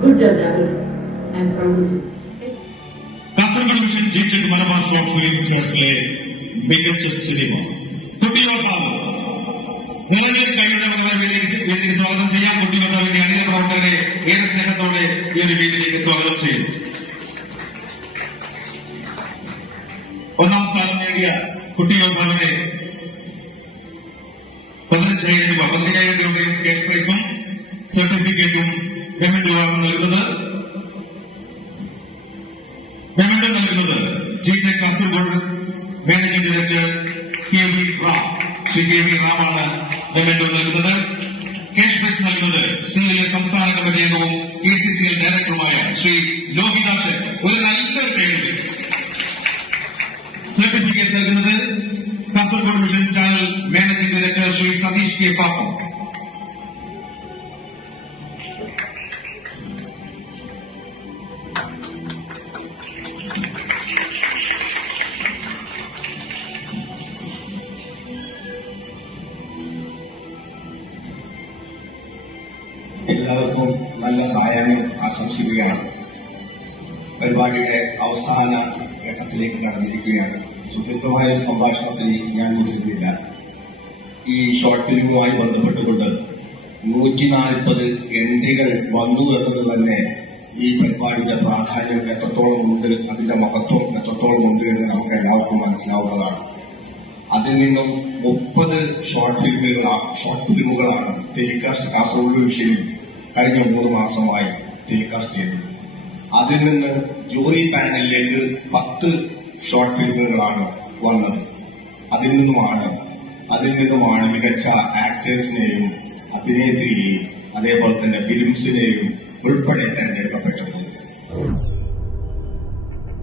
Good job, Rahul. I'm proud of you. Kasaragod mission ജയിച്ചിട്ട് Malabar short film ഫെസ്റ്റിലെ മികച്ച സിനിമ കുട്ടിയോത്താവ്. നിങ്ങളെ കൈയുടെ വേദിയിലേക്ക് സ്വാഗതം ചെയ്യാം. കുട്ടിയോത്താവിന്റെ അണിയറ പ്രവർത്തകരെ ഏറെ സ്നേഹത്തോടെ ഈ ഒരു വേദിയിലേക്ക് സ്വാഗതം ചെയ്യും. ഒന്നാം സ്ഥാനം നേടിയ കുട്ടിയോത്താവിനെ 15,000 രൂപയും ക്യാഷ് പ്രൈസും സർട്ടിഫിക്കറ്റും പെമെന്റുമാണ് നൽകുന്നത്. JJ Kasaragod managing director KV Ram, Shri KV റാമാണ് പെമെന്റോ നൽകുന്നത്. ക്യാഷ് പ്രൈസ് നൽകുന്നത് CLA സംസ്ഥാന കമ്മിറ്റി അംഗവും KCCL ഡയറക്ടറുമായ ശ്രീ ലോഹിതാക്ഷൻ. ഒരു നല്ലൊരു പേര്. സർട്ടിഫിക്കറ്റ് നൽകുന്നത് Kasaragod mission channel managing director Shri Satish K Pappam. എല്ലാവർക്കും നല്ല സായാഹ്നം ആശംസിക്കുകയാണ്. പരിപാടിയുടെ അവസാന ഘട്ടത്തിലേക്ക് കടന്നിരിക്കുകയാണ്. സുദീർഘമായ ഒരു സംഭാഷണത്തിൽ ഞാൻ മുതിരുന്നില്ല. ഈ ഷോർട്ട് ഫിലിമുമായി ബന്ധപ്പെട്ടുകൊണ്ട് 140 എൻട്രികൾ വന്നു എന്നത് തന്നെ ഈ പരിപാടിയുടെ പ്രാധാന്യം എത്രത്തോളം ഉണ്ട്, അതിന്റെ മഹത്വം എത്രത്തോളം ഉണ്ട് എന്ന് നമുക്ക് എല്ലാവർക്കും മനസ്സിലാവുന്നതാണ്. അതിൽ നിന്നും 30 ഷോർട്ട് ഫിലിമുകളാണ് ടെലികാസ്റ്റ് കാസർഗോഡ് വിഷയം കഴിഞ്ഞ 3 മാസമായി ടെലികാസ്റ്റ് ചെയ്തത്. അതിൽ നിന്ന് ജൂറി പാനലിലേക്ക് 10 ഷോർട്ട് ഫിലിമുകളാണ് വന്നത്. അതിൽ നിന്നുമാണ് മികച്ച ആക്ടേഴ്സിനെയും അഭിനേത്രിയെയും അതേപോലെ തന്നെ ഫിലിംസിനെയും ഉൾപ്പെടെ തെരഞ്ഞെടുക്കപ്പെട്ടത്.